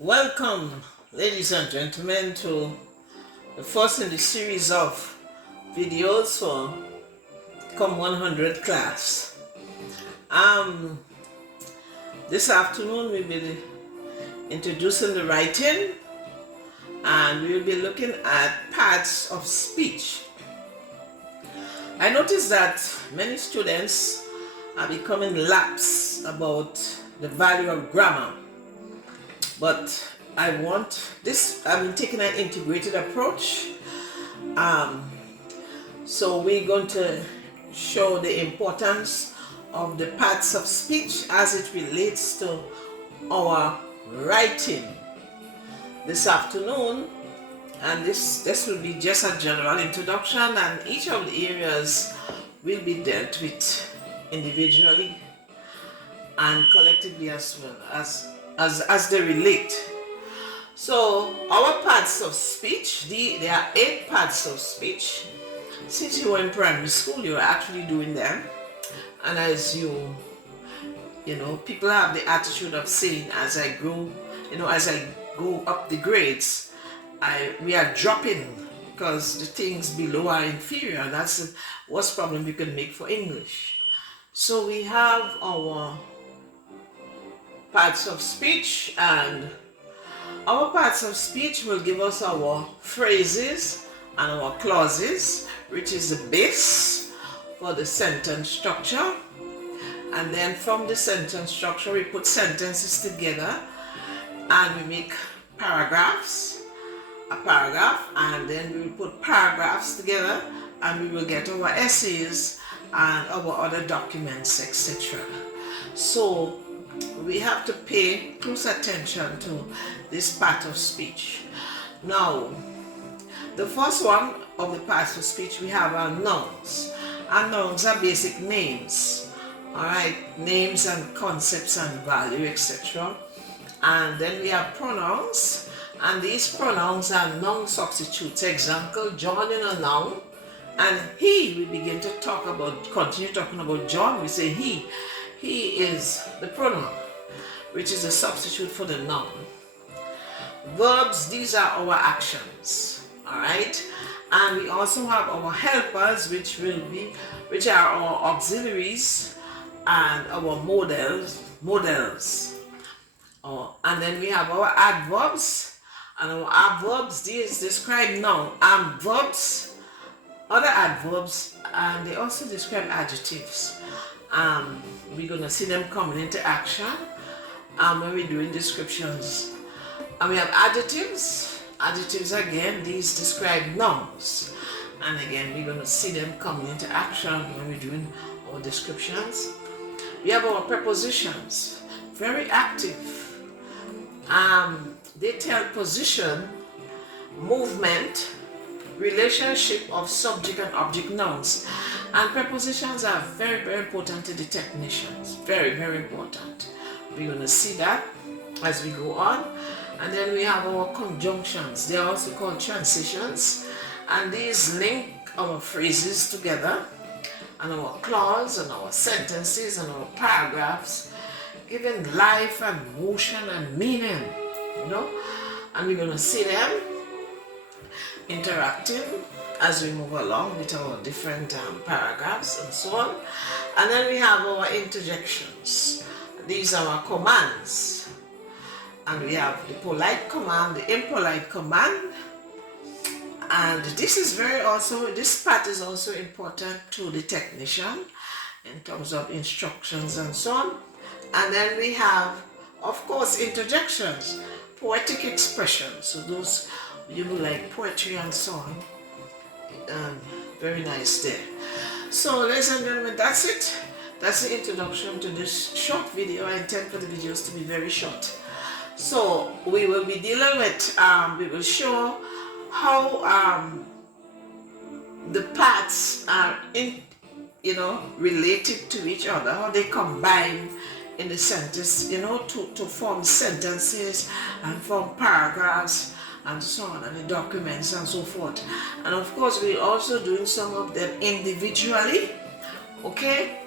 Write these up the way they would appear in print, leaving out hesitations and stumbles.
Welcome, ladies and gentlemen, to the first in the series of videos for Come 100 class. This afternoon we'll be introducing the writing, and we'll be looking at parts of speech. I noticed that many students are becoming lax about the value of grammar. But I'm taking an integrated approach. So we're going to show the importance of the parts of speech as it relates to our writing this afternoon. And this will be just a general introduction, and each of the areas will be dealt with individually and collectively as well as they relate. So our parts of speech, there are 8 parts of speech. Since you were in primary school, you were actually doing them. And as you know, people have the attitude of saying, as I go up the grades, we are dropping because the things below are inferior. That's the worst problem you can make for English. So we have our parts of speech, and our parts of speech will give us our phrases and our clauses, which is the base for the sentence structure. And then from the sentence structure we put sentences together and we make paragraphs, a paragraph, and then we will put paragraphs together and we will get our essays and our other documents, etc. So we have to pay close attention to this part of speech. Now, the first one of the parts of speech we have are nouns. And nouns are basic names. Alright, names and concepts and value, etc. And then we have pronouns, and these pronouns are noun substitutes. Example, John in a noun, and he, we begin to continue talking about John, we say he. He is the pronoun, which is a substitute for the noun. Verbs, these are our actions, all right? And we also have our helpers, which are our auxiliaries and our models. And then we have our adverbs, and our adverbs, these describe noun, verbs, other adverbs, and they also describe adjectives. We're going to see them coming into action when we're doing descriptions. And we have adjectives. Adjectives, again, these describe nouns. And again, we're going to see them coming into action when we're doing our descriptions. We have our prepositions, very active. They tell position, movement, relationship of subject and object nouns. And prepositions are very, very important to the technicians. Very, very important. We're going to see that as we go on. And then we have our conjunctions. They are also called transitions. And these link our phrases together, and our clause, and our sentences, and our paragraphs, giving life and motion and meaning, And we're going to see them interacting as we move along with our different paragraphs and so on. And then we have our interjections. These are our commands. And we have the polite command, the impolite command. And this part is also important to the technician in terms of instructions and so on. And then we have, of course, interjections, poetic expressions. So those, like poetry and so on. Very nice there. So, ladies and gentlemen, that's it. That's the introduction to this short video. I intend for the videos to be very short. So we will be dealing with, we will show how the parts are related to each other, how they combine in the sentence, to form sentences and form paragraphs and so on, and the documents and so forth. And of course, we're also doing some of them individually. Okay,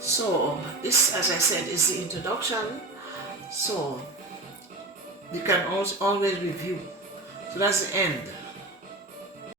so this, as I said, is the introduction. So You can always review. So that's the end.